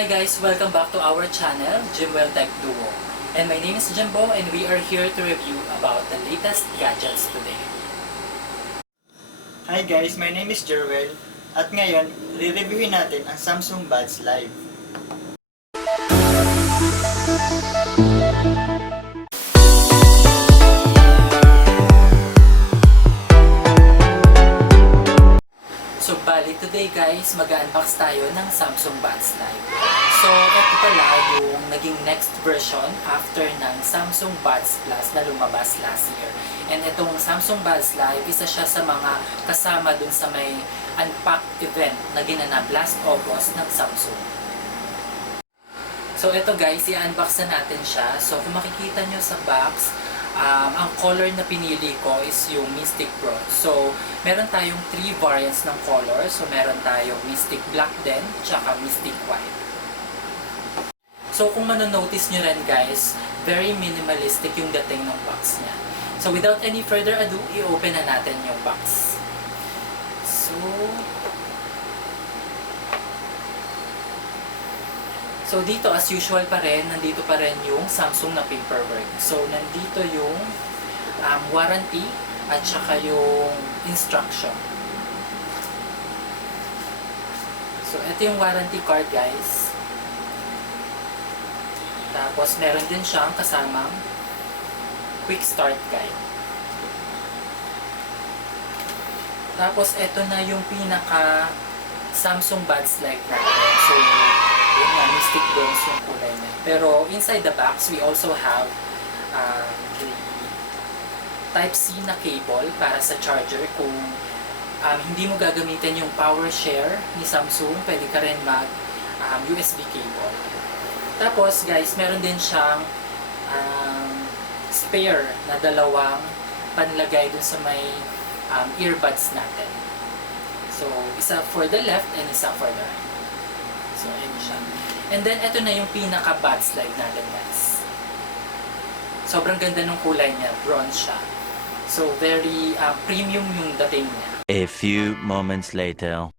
Hi guys, welcome back to our channel, Jimwell Tech Duo. And my name is Jimbo and we are here to review about the latest gadgets today. Hi guys, my name is Jerwell at ngayon, re-reviewin natin ang Samsung Buds Live. So bali today guys, mag-unbox tayo ng Samsung Buds Live. So ito pala yung naging next version after ng Samsung Buds Plus na lumabas last year. And itong Samsung Buds Live, isa siya sa mga kasama dun sa may unpack event na ginanap last August ng Samsung. So ito guys, i-unbox na natin siya. So kung makikita nyo sa box, ang color na pinili ko is yung Mystic Bronze. So meron tayong 3 variants ng color. So meron tayong Mystic Black din, tsaka Mystic White. So kung manonotice nyo rin guys, very minimalistic yung dating ng box niya. So without any further ado, i-open na natin yung box. So dito as usual pa rin, nandito pa rin yung Samsung na paperwork. So nandito yung warranty at saka yung instruction. So ito yung warranty card guys. Tapos meron din siyang kasamang quick start guide. Tapos ito na yung pinaka Samsung Buds Live natin. So yun nga, Mystic Bronze yung kulay niya. Pero inside the box, we also have the Type-C na cable para sa charger. Kung hindi mo gagamitin yung power share ni Samsung, pwede ka rin mag USB cable. Tapos guys, meron din siyang spare na dalawang panlagay dun sa may earbuds natin. So, isa for the left and isa for the right. So, ayun siya. And then, ito na yung pinaka-Buds Live natin guys. Sobrang ganda ng kulay niya. Bronze siya. So, very premium yung dating niya. A few moments later.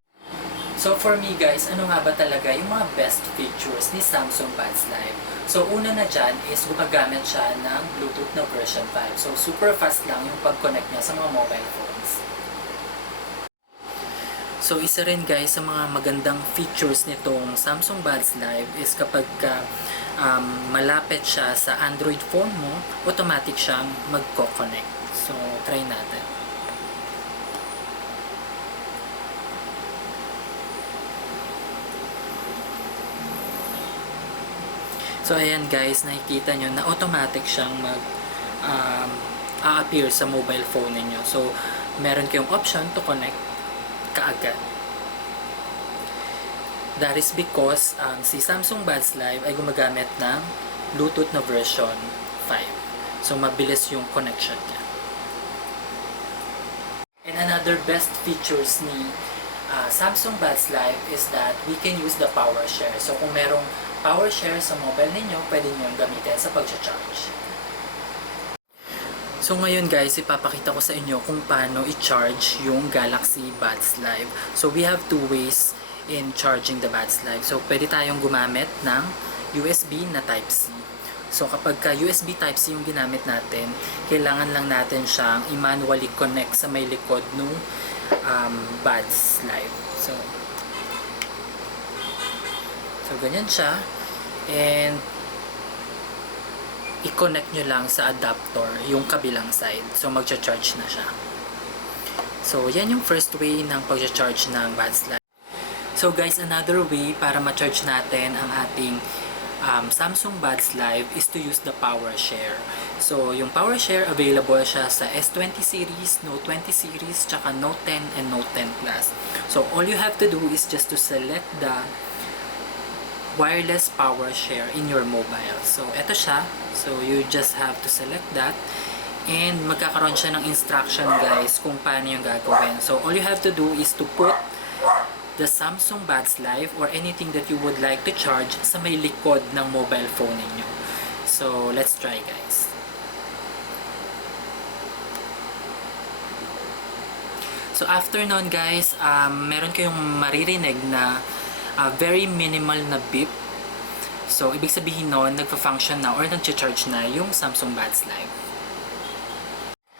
So, for me guys, ano nga ba talaga yung mga best features ni Samsung Buds Live? So, una na dyan is gumagamit siya ng Bluetooth na version 5. So, super fast lang yung pag-connect niya sa mga mobile phones. So, isa rin guys sa mga magandang features nitong Samsung Buds Live is kapag malapit siya sa Android phone mo, automatic siyang magko-connect. So, try natin. So, ayan guys, nakikita nyo na automatic siyang a-appear sa mobile phone ninyo. So, meron kayong option to connect kaagad. That is because si Samsung Buds Live ay gumagamit ng Bluetooth na version 5. So, mabilis yung connection niya. And another best features ni Samsung Buds Live is that we can use the power share. So, kung merong power share sa mobile ninyo, pwede nyo gamitin sa pag-charge. So ngayon guys, ipapakita ko sa inyo kung paano i-charge yung Galaxy Buds Live. So we have 2 ways in charging the Buds Live. So pwede tayong gumamit ng USB na Type-C. So kapag USB Type-C yung ginamit natin, kailangan lang natin siyang i-manually connect sa may likod ng Buds Live. So ganyan siya. And i-connect nyo lang sa adapter yung kabilang side. So magcha-charge na siya. So yan yung first way ng pag-charge ng Buds Live. So guys, another way para ma-charge natin ang ating Samsung Buds Live is to use the power share. So yung power share available siya sa S20 series, Note 20 series, tsaka Note 10 and Note 10 Plus. So all you have to do is just to select the wireless power share in your mobile. So eto siya. So you just have to select that and magkakaroon siya ng instruction guys kung paano yung gagawin. So all you have to do is to put the Samsung Buds Live or anything that you would like to charge sa may likod ng mobile phone ninyo. So let's try guys. So after nun guys, meron kayong maririnig na very minimal na beep So, ibig sabihin nun, nagpa-function na or nag-charge na yung Samsung Buds Live.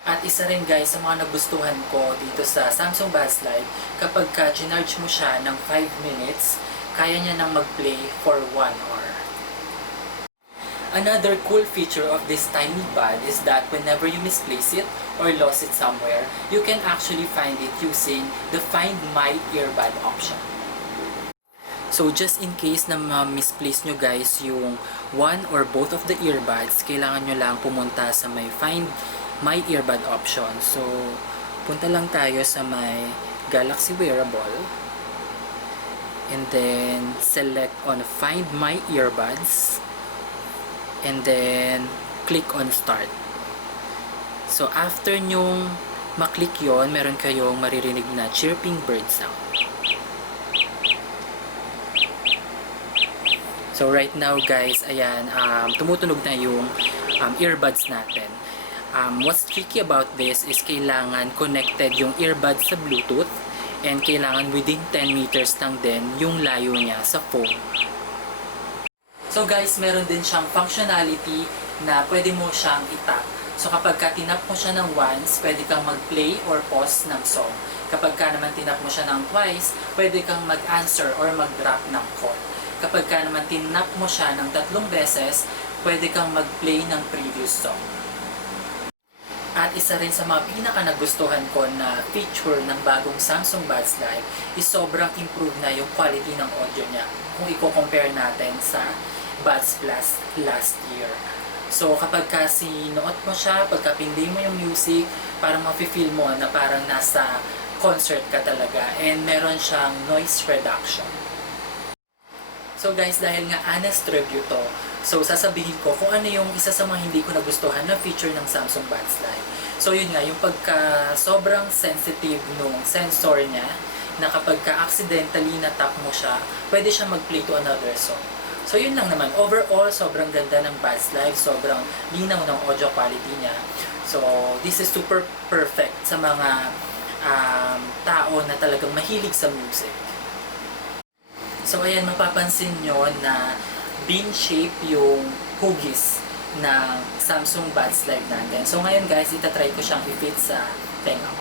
At isa rin guys sa mga nagustuhan ko dito sa Samsung Buds Live, kapag ka-charge mo siya ng 5 minutes, kaya niya nang mag-play for 1 hour. Another cool feature of this tiny bud is that whenever you misplace it or lost it somewhere, you can actually find it using the Find My Earbud option. So just in case na misplace nyo guys yung one or both of the earbuds, kailangan nyo lang pumunta sa may Find My Earbud option. So punta lang tayo sa may Galaxy Wearable and then select on Find My Earbuds and then click on Start. So after nyong maklik yon, meron kayong maririnig na chirping bird sound. So right now guys, ayan, tumutunog na yung earbuds natin. What's tricky about this is kailangan connected yung earbuds sa Bluetooth and kailangan within 10 meters lang din yung layo niya sa phone. So guys, meron din siyang functionality na pwede mo siyang itap. So kapag ka tinap mo siya ng once, pwede kang mag-play or pause ng song. Kapag ka naman tinap mo siya ng twice, pwede kang mag-answer or mag-drop ng call. Kapag ka naman tinap mo siya ng 3 beses, pwede kang mag-play ng previous song. At isa rin sa mga pinaka-nagustuhan ko na feature ng bagong Samsung Buds Live is sobrang improve na yung quality ng audio niya kung i-compare natin sa Buds Plus last year. So kapag kasi sinuot mo siya, pagka pindi mo yung music, parang mafe-feel mo na parang nasa concert ka talaga, and meron siyang noise reduction. So guys, dahil nga honest review to, so sasabihin ko kung ano yung isa sa mga hindi ko nagustuhan na feature ng Samsung Buds Live. So yun nga, yung pagka sobrang sensitive nung sensor niya, na kapag ka accidentally na-tap mo siya, pwede siya mag-play to another song. So yun lang naman. Overall, sobrang ganda ng Buds Live, sobrang linaw ng audio quality niya. So this is super perfect sa mga tao na talagang mahilig sa music. So ayan, mapapansin nyo na bean shape yung hugis ng Samsung Buds Live natin. So ngayon guys, itatry ko siyang i-fit sa tenga ko.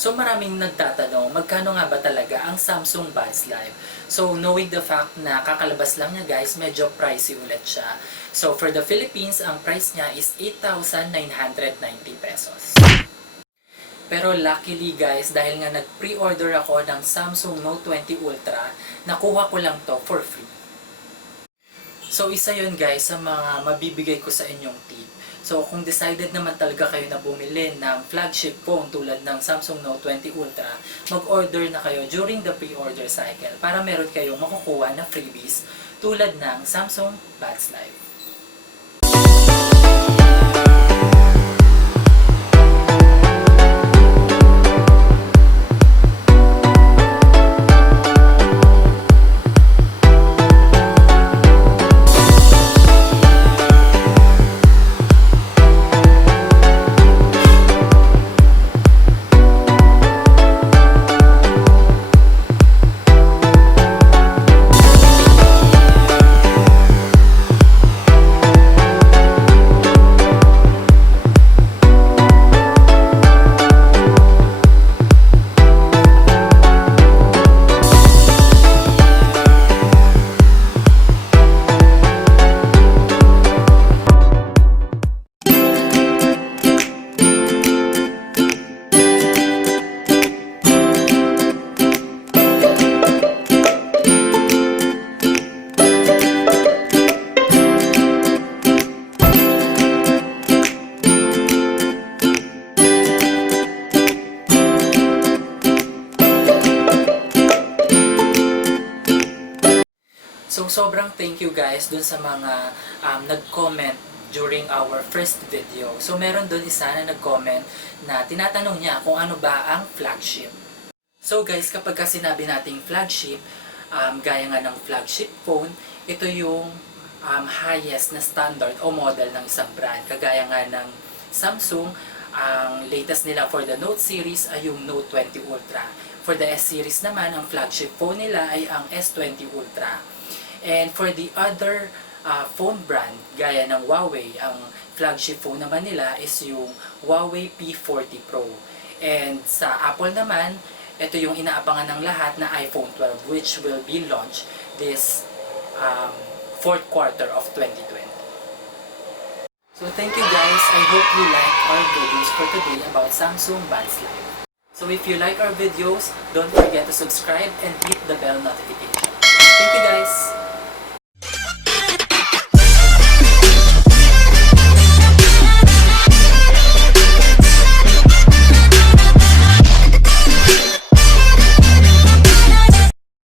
So maraming nagtatanong, magkano nga ba talaga ang Samsung Buds Live? So knowing the fact na kakalabas lang niya guys, medyo pricey ulit siya. So for the Philippines, ang price niya is 8,990 pesos. Pero luckily guys, dahil nga nag-pre-order ako ng Samsung Note 20 Ultra, nakuha ko lang to for free. So isa yun guys sa mga mabibigay ko sa inyong tip. So kung decided naman talaga kayo na bumili ng flagship phone tulad ng Samsung Note 20 Ultra, mag-order na kayo during the pre-order cycle para meron kayong makukuha na freebies tulad ng Samsung Buds Live. So sobrang thank you guys dun sa mga nag-comment during our first video. So meron dun isa na nag-comment na tinatanong niya kung ano ba ang flagship. So guys, kapag ka sinabi nating flagship, gaya nga ng flagship phone, ito yung highest na standard o model ng isang brand. Kagaya nga ng Samsung, Ang latest nila for the Note series ay yung Note 20 Ultra. For the S series naman, ang flagship phone nila ay ang S20 Ultra. And for the other phone brand, gaya ng Huawei, ang flagship phone naman nila is yung Huawei P40 Pro. And sa Apple naman, ito yung inaabangan ng lahat na iPhone 12, which will be launched this fourth quarter of 2020. So thank you guys. I hope you liked our videos for today about Samsung Buds Live. So if you like our videos, don't forget to subscribe and hit the bell notification. Thank you guys!